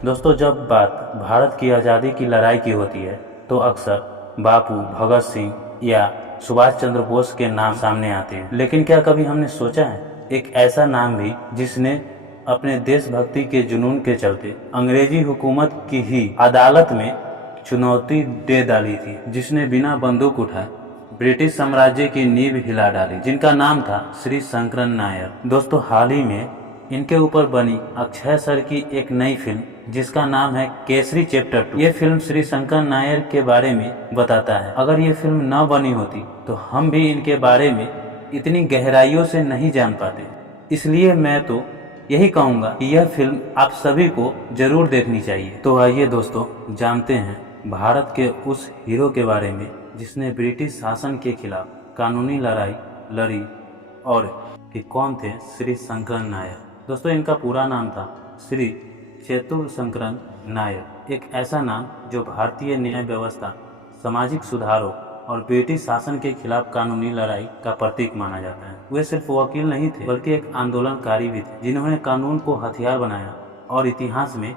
दोस्तों, जब बात भारत की आज़ादी की लड़ाई की होती है तो अक्सर बापू, भगत सिंह या सुभाष चंद्र बोस के नाम सामने आते हैं। लेकिन क्या कभी हमने सोचा है एक ऐसा नाम भी जिसने अपने देशभक्ति के जुनून के चलते अंग्रेजी हुकूमत की ही अदालत में चुनौती दे डाली थी, जिसने बिना बंदूक उठाए ब्रिटिश साम्राज्य की नींव हिला डाली, जिनका नाम था श्री शंकरन नायर। दोस्तों, हाल ही में इनके ऊपर बनी अक्षय सर की एक नई फिल्म जिसका नाम है केसरी चैप्टर 2। ये फिल्म श्री शंकर नायर के बारे में बताता है। अगर ये फिल्म न बनी होती तो हम भी इनके बारे में इतनी गहराइयों से नहीं जान पाते। इसलिए मैं तो यही कहूँगा कि यह फिल्म आप सभी को जरूर देखनी चाहिए। तो आइए दोस्तों, जानते हैं भारत के उस हीरो के बारे में जिसने ब्रिटिश शासन के खिलाफ कानूनी लड़ाई लड़ी, और कि कौन थे श्री शंकरन नायर। दोस्तों, इनका पूरा नाम था श्री चेतुर शंकरन नायर। एक ऐसा नाम जो भारतीय न्याय व्यवस्था, सामाजिक सुधारों और ब्रिटिश शासन के खिलाफ कानूनी लड़ाई का प्रतीक माना जाता है। वे सिर्फ वकील नहीं थे बल्कि एक आंदोलनकारी भी थे, जिन्होंने कानून को हथियार बनाया और इतिहास में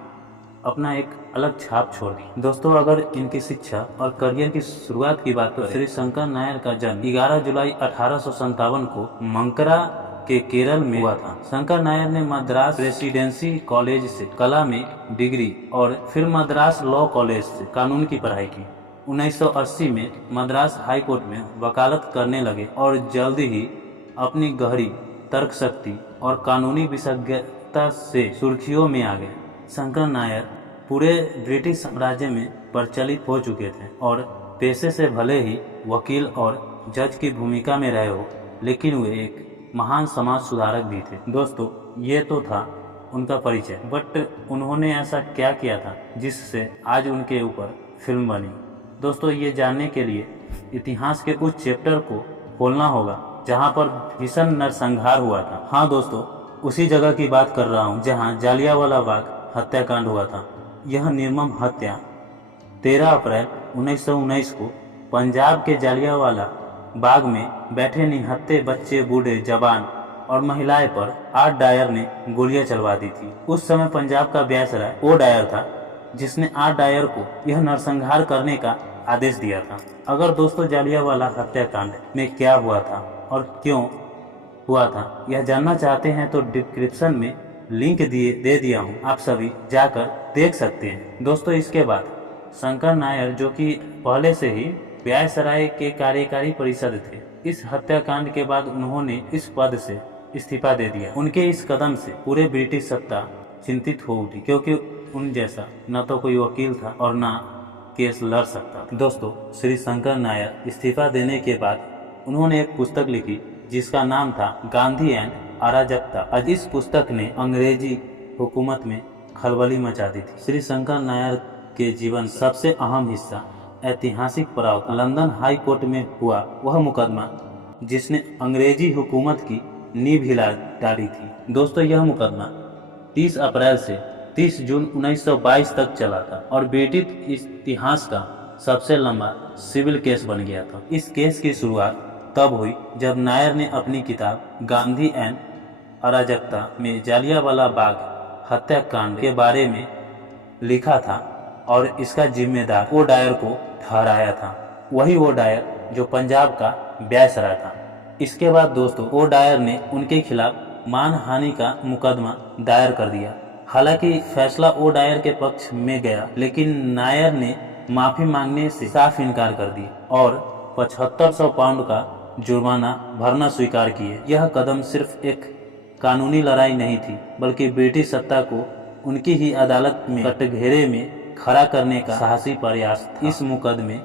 अपना एक अलग छाप छोड़ दी। दोस्तों, अगर इनकी शिक्षा और करियर की शुरुआत की बात करें, श्री शंकर नायर का जन्म 11 जुलाई 1857 को मंकरा के केरल में हुआ था। शंकर नायर ने मद्रास प्रेसिडेंसी कॉलेज से कला में डिग्री और फिर मद्रास लॉ कॉलेज से कानून की पढ़ाई की। 1980 में मद्रास हाई कोर्ट में वकालत करने लगे और जल्द ही अपनी गहरी तर्क शक्ति और कानूनी विशेषज्ञता से सुर्खियों में आ गए। शंकर नायर पूरे ब्रिटिश साम्राज्य में प्रचलित हो चुके थे और पेशे से भले ही वकील और जज की भूमिका में रहे हो, लेकिन वे एक महान समाज सुधारक भी थे। दोस्तों, ये तो था उनका परिचय, बट उन्होंने ऐसा क्या किया था जिससे आज उनके ऊपर फिल्म बनी। दोस्तों, ये जानने के लिए इतिहास के उस चैप्टर को खोलना होगा जहाँ पर भीषण नरसंहार हुआ था। हाँ दोस्तों, उसी जगह की बात कर रहा हूँ जहाँ जालियांवाला बाग हत्याकांड हुआ था। यह निर्मम हत्या 13 अप्रैल 1919 को पंजाब के जालियांवाला बाग में बैठे निहत्थे बच्चे, बूढ़े, जवान और महिलाएं पर 8 डायर ने गोलियां चलवा दी थी। उस समय पंजाब का वायसराय वो डायर था जिसने 8 डायर को यह नरसंहार करने का आदेश दिया था। अगर दोस्तों जालियांवाला हत्याकांड में क्या हुआ था और क्यों हुआ था यह जानना चाहते हैं तो डिस्क्रिप्शन में लिंक दे दिया हूँ, आप सभी जाकर देख सकते हैं। दोस्तों, इसके बाद शंकर नायर, जो कि पहले से ही वायसराय के कार्यकारी परिषद थे, इस हत्याकांड के बाद उन्होंने इस पद से इस्तीफा दे दिया। उनके इस कदम से पूरे ब्रिटिश सत्ता चिंतित हो उठी, क्योंकि उन जैसा न तो कोई वकील था और न केस लड़ सकता था। दोस्तों, श्री शंकर नायर इस्तीफा देने के बाद उन्होंने एक पुस्तक लिखी जिसका नाम था गांधी एंड अराजकता। आज इस पुस्तक ने अंग्रेजी हुकूमत में खलबली मचा दी थी। श्री शंकर नायर के जीवन सबसे अहम हिस्सा ऐतिहासिक पड़ाव लंदन हाई कोर्ट में हुआ वह मुकदमा जिसने अंग्रेजी हुकूमत की नींव हिला डाली थी। दोस्तों, यह मुकदमा 30 अप्रैल से 30 जून 1922 तक चला था और ब्रिटिश इतिहास का सबसे लंबा सिविल केस बन गया था। इस केस की शुरुआत तब हुई जब नायर ने अपनी किताब गांधी एंड अराजकता में जालियांवाला बाग हत्याकांड के बारे में लिखा था और इसका जिम्मेदार वो डायर को ठहराया था, वही वो डायर जो पंजाब का वायसराय था। इसके बाद दोस्तों, वो डायर ने उनके खिलाफ मानहानि का मुकदमा दायर कर दिया। हालांकि फैसला ओ डायर के पक्ष में गया, लेकिन नायर ने माफी मांगने से साफ इनकार कर दिया और 7500 पाउंड का जुर्माना भरना स्वीकार किए। यह कदम सिर्फ एक कानूनी लड़ाई नहीं थी, बल्कि ब्रिटिश सत्ता को उनकी ही अदालत में कटघरे में खड़ा करने का साहसी प्रयास था। इस मुकदमे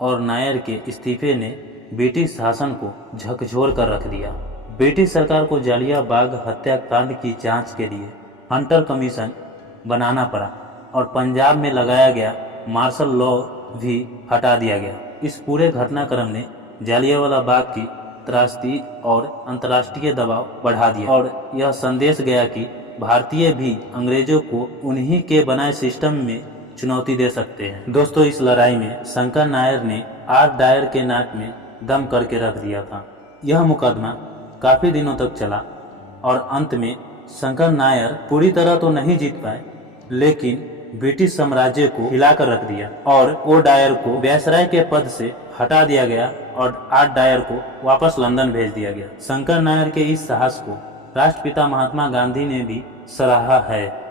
और नायर के इस्तीफे ने ब्रिटिश शासन को झकझोर कर रख दिया। ब्रिटिश सरकार को जालियांवाला बाग हत्याकांड की जांच के लिए हंटर कमीशन बनाना पड़ा और पंजाब में लगाया गया मार्शल लॉ भी हटा दिया गया। इस पूरे घटनाक्रम ने जालियांवाला बाग की त्रासदी और अंतर्राष्ट्रीय दबाव बढ़ा दिया और यह संदेश गया कि भारतीय भी अंग्रेजों को उन्हीं के बनाए सिस्टम में चुनौती दे सकते हैं। दोस्तों, इस लड़ाई में शंकर नायर ने 8 डायर के नाक में दम करके रख दिया था। यह मुकदमा काफी दिनों तक चला और अंत में शंकर नायर पूरी तरह तो नहीं जीत पाए, लेकिन ब्रिटिश साम्राज्य को हिलाकर रख दिया और ओ डायर को वायसराय के पद से हटा दिया गया और आर डायर को वापस लंदन भेज दिया गया। शंकर नायर के इस साहस को राष्ट्रपिता महात्मा गांधी ने भी सराहा है।